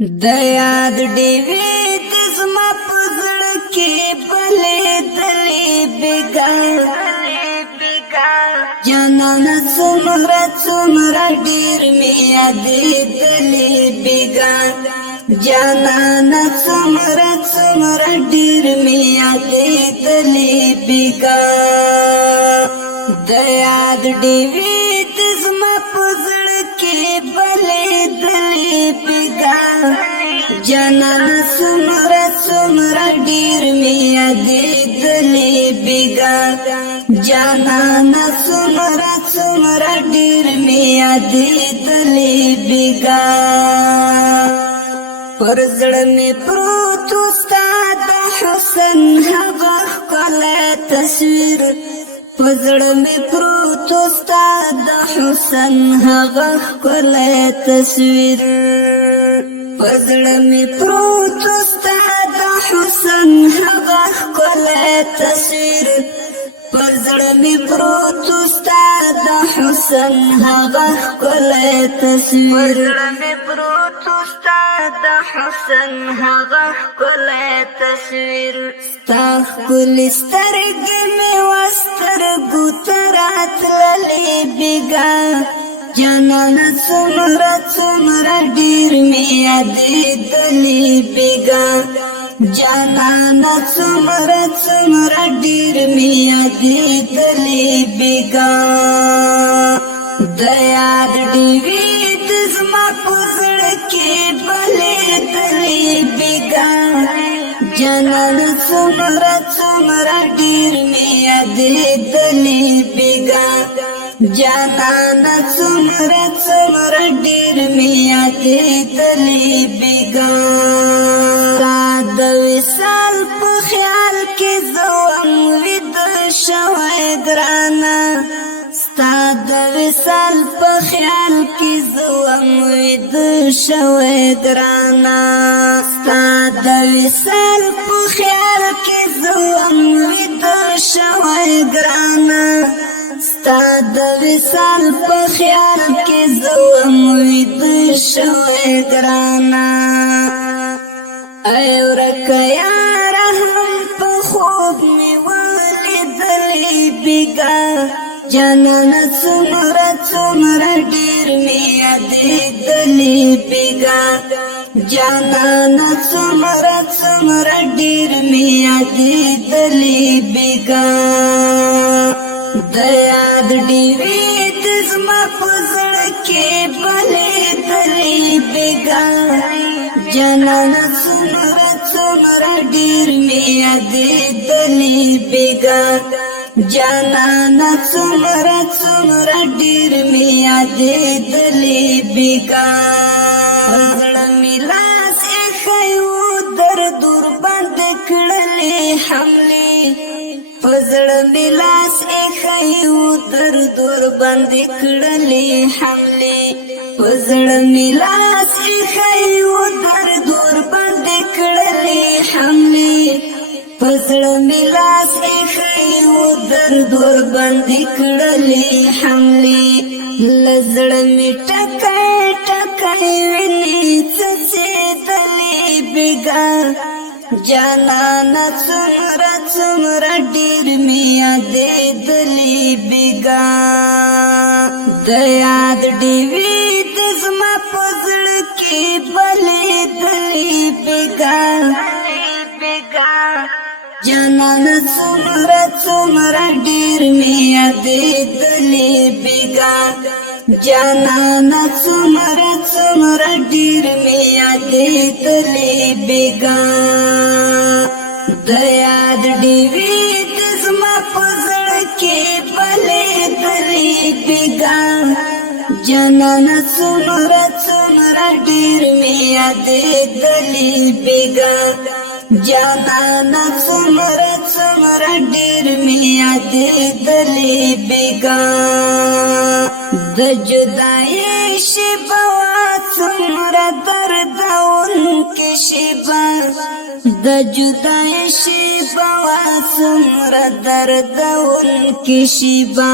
د یاد ډیوې د زما په زړه کې بلېدلې بېګا جانانه څومره څومره ډېر مې یادېدلې بېګا جانانه څومره څومره ډېر مې یادېدلې بېګا د یاد ډیوې د زما په زړه کې بلېدلې بېګا جانانه څومره څومره ډېر مې یادېدلې بېګا جانانه څومره څومره ډېر مې یادېدلې بېګا پر زړه مې پروت و ستا د حسن هغه ښکلی تصویر په زړه مې پروت و ستا د حسن هغه ښکلی تصویر په زړه مې پروت و ستا د حسن هغه ښکلی تصویر په زړه مې پروت و ستا د حسن هغه ښکلی تصویر په زړه مې پروت و ستا د حسن هغه ښکلی تصویر ستا ښکلې سترګې مې وسترګو ته راتللې بېګا جانانه څومره څومره ډېر مې یادېدلې بېګا جانانه څومره څومره ډېر مې یادېدلې بېګا د یاد ډیوې د زما په زړه کې بلېدلې بېګا جانانه څومره څومره ډېر مې یادېدلې بېګا جانانه څومره څومره ډېر مې یادېدلې بېګا ستا د وصال په خیال کې زه وم ویده شوی ګرانه ستا د وصال په خیال کې زه وم ویده شوی ګرانه ستا د وصال په خیال کې زه وم ویده شوی ګرانه ستا د وصال په خیال کې زه وم ویده شوی ګرانه ای ورکه یاره هم په خوب مې ولیدلې بېګا جانانه څومره څومره ډېر مې یادېدلې بېګا جانانه څومره څومره ډېر مې یادېدلې بېګا د یاد ډیوې د زما په زړه کې بلېدلې بېګا جانانه څومره څومره ډېر مې یادېدلې بېګا جانانه څومره څومره ډېر مې یادېدلې بېګا زړه مې لاس ایښی و درد ورباندې کړلې حملې په زړه مې لاس ایښی و درد ورباندې کړلې حملې په زړه مې لاس ایښی و درد ورباندې کړلې حملې په زړه مې لاس ایښی و درد ورباندې کړلې حملې له زړه مې ټکی ټکی وینې څڅېدلې بېګا جانانه څومره څومره ډېر مې یادېدلې بېګا د یاد ډیوې د زما په زړه کې بلېدلې بېګا جانانه څومره څومره ډېر مې یادېدلې بېګا جانانه څومره څومره ډېر مې یادېدلې بېګا د یاد ډیوې د زما په زړه کې بلېدلې بېګا جانانه څومره څومره ډېر مې یادېدلې بېګا جانانه څومره څومره ډېر مې یادېدلې بېګا د جدایۍ شیبه وه څومره دردونکې شیبه د جدایۍ شیبه وه څومره دردونکې شیبه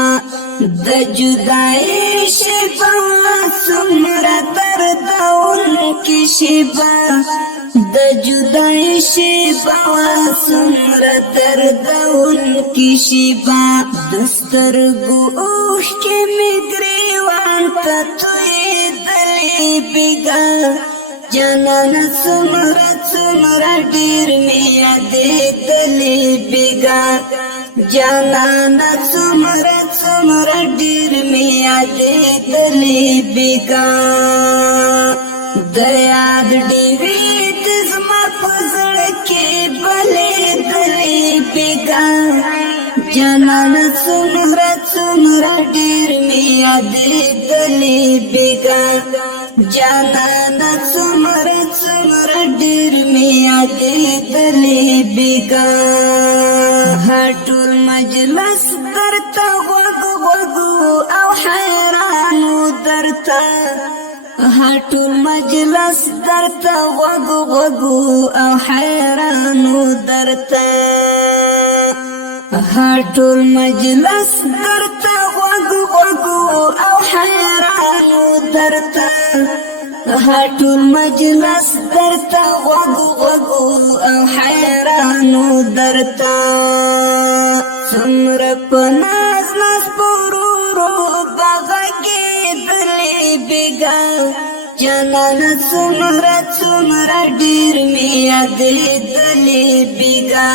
د جدایۍ شیبه وه څومره دردونکې شېبه د جدایۍ شېبه وه څومره دردونکې شېبه د سترګو اوښکې مې ګریوان ته تویېدلې بېګا جانانه څومره څومره ډېر مې یادېدلې بېګا جانانه څومره څومره ډېر مې یادېدلې بېګا د یاد ډېوې دې زما په زړه کې بلېدلې بېګا جانانه څومره څومره ډېر مې یادېدلې بېګا جانانه څومره څومره ډېر مې یادېدلې بېګا ټول مجلس درته غوږ غوږ او حیرانو درته ټول مجلس درته غوږ غوږ او حیرانو درته ټول مجلس درته غوږ غوږ او حیرانو درته ټول مجلس درته غوږ غوږ او حیرانو درته څومره په ناز ناز په ورو ورو بغږېدلې بېګا جانانه څومره څومره ډېر مې یادېدلې بېګا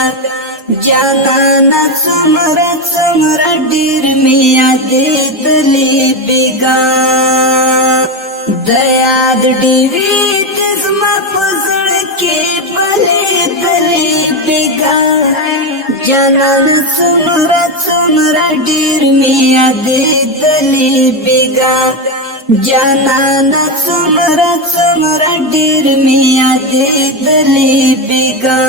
جانانه څومره څومره ډېر مې یادېدلې بېګا د یاد ډېوې دې زما په زړه کې بلېدلې بېګا جانانه څومره څومره ډېر مې یادېدلې بېګا جانانه څومره څومره ډېر مې یادېدلې بېګا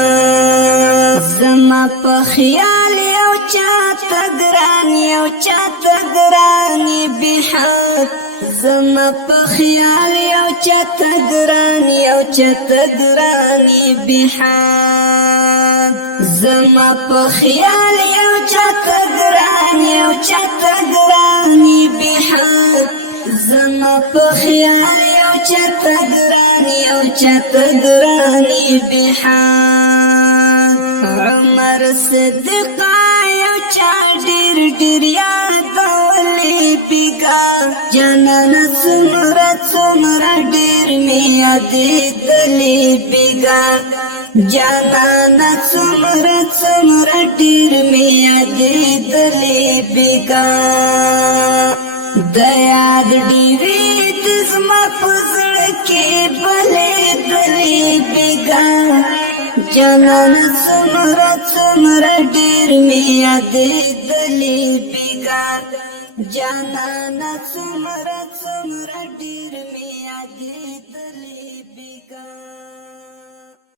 زما په خیال یو چاته ګران یو چاته ګران بې حد زما په خیال یو چاته ګران یو چاته ګران بې حد زما په خیال یو چاته ګران یو چاته ګران بې حد زما په خیال یو چاته ګران یو چاته ګران بې حد عمر صدیق یو چا ډېر ډېر یادولې بېګا جانانه څومره څومره ډېر مې یادېدلې بېګا جانانه څومره څومره ډېر مې یادېدلې بېګا د یاد ډېوې دې زما په زړه کې بلېدلې بېګا جانانه څومره څومره ډېر مې یادېدلې بېګا جانانه څومره څومره ډېر مې یادېدلې